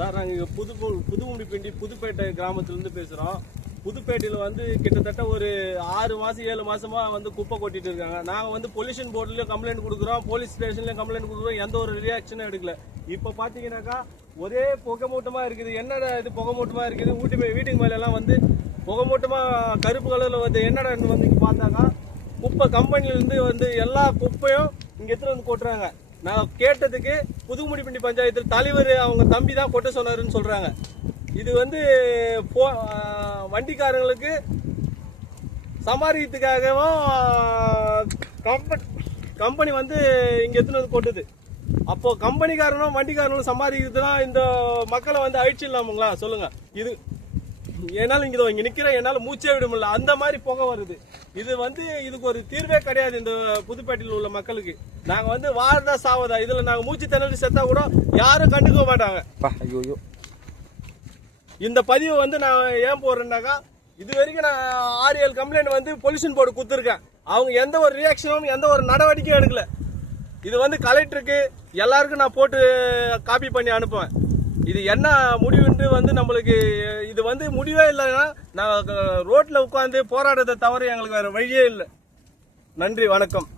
Sir நாங்கள் புதுமுடிப்பிண்டி புதுப்பேட்டை கிராமத்துலேருந்து பேசுகிறோம். புதுப்பேட்டையில் வந்து கிட்டத்தட்ட ஒரு 6 மாதம் 7 மாதமா வந்து குப்பை கொட்டிட்டு இருக்காங்க. நாங்கள் வந்து பொல்யூஷன் போர்டுலேயும் கம்ப்ளைண்ட் கொடுக்குறோம், போலீஸ் ஸ்டேஷன்லேயும் கம்ப்ளைண்ட் கொடுக்குறோம், எந்த ஒரு ரியாக்ஷனும் எடுக்கல. இப்போ பார்த்தீங்கன்னாக்கா ஒரே புகை மூட்டமாக இருக்குது. என்னடா இது புகை மூட்டமாக இருக்குது, வீட்டுக்கு மேலெல்லாம் வந்து புகை மூட்டமாக கருப்பு கலரில் வந்து என்னடா வந்து இங்கே பார்த்தாக்கா குப்பை கம்பெனிலேருந்து வந்து எல்லா குப்பையும் இங்கே எடுத்துகிட்டு வந்து கொட்டுறாங்க. நான் கேட்டதுக்கு புதுமுடிப்பிண்டி பஞ்சாயத்தில் தலைவர் அவங்க தம்பி தான் கொட்ட சொன்னாருன்னு சொல்றாங்க. இது வந்து வண்டிக்காரங்களுக்கு சமாளிக்கிறதுக்காகவும் கம்பெனி வந்து இங்க எடுத்துன்னு வந்து கொட்டுது. அப்போ கம்பெனிக்காரனும் வண்டிக்காரனும் சமாளிக்கிறதுனா இந்த மக்களை வந்து அழிச்சிடலாமுங்களா சொல்லுங்க. இது என்னால இங்க நிக்கிறேன், என்னால மூச்சே விட முடியல, அந்த மாதிரி புகை வருது. இது வந்து இதுக்கு ஒரு தீர்வே கிடையாது இந்த புதுப்பேட்டையில் உள்ள மக்களுக்கு. நாங்க வந்து வாழதா சாவதா, இதுல நாங்க மூச்சு திணறி செத்தா கூட யாரும் கண்டுக்க மாட்டாங்க. இந்த பதிவு வந்து நான் ஏன் போடுறேன்னாக்கா, இது வரைக்கும் நான் 6-7 கம்ப்ளைண்ட் வந்து பொல்யூஷன் போர்டு கொடுத்துருக்கேன். அவங்க எந்த ஒரு ரியாக்ஷனும் எந்த ஒரு நடவடிக்கையும் எடுக்கல. இது வந்து கலெக்டருக்கு எல்லாருக்கும் நான் போட்டு காப்பி பண்ணி அனுப்புவேன். இது என்ன முடிவுன்னு வந்து நம்மளுக்கு இது வந்து முடிவே இல்லைன்னா நான் ரோட்ல உட்காந்து போராடுறதை தவிர எங்களுக்கு வேற வழியே இல்லை. நன்றி, வணக்கம்.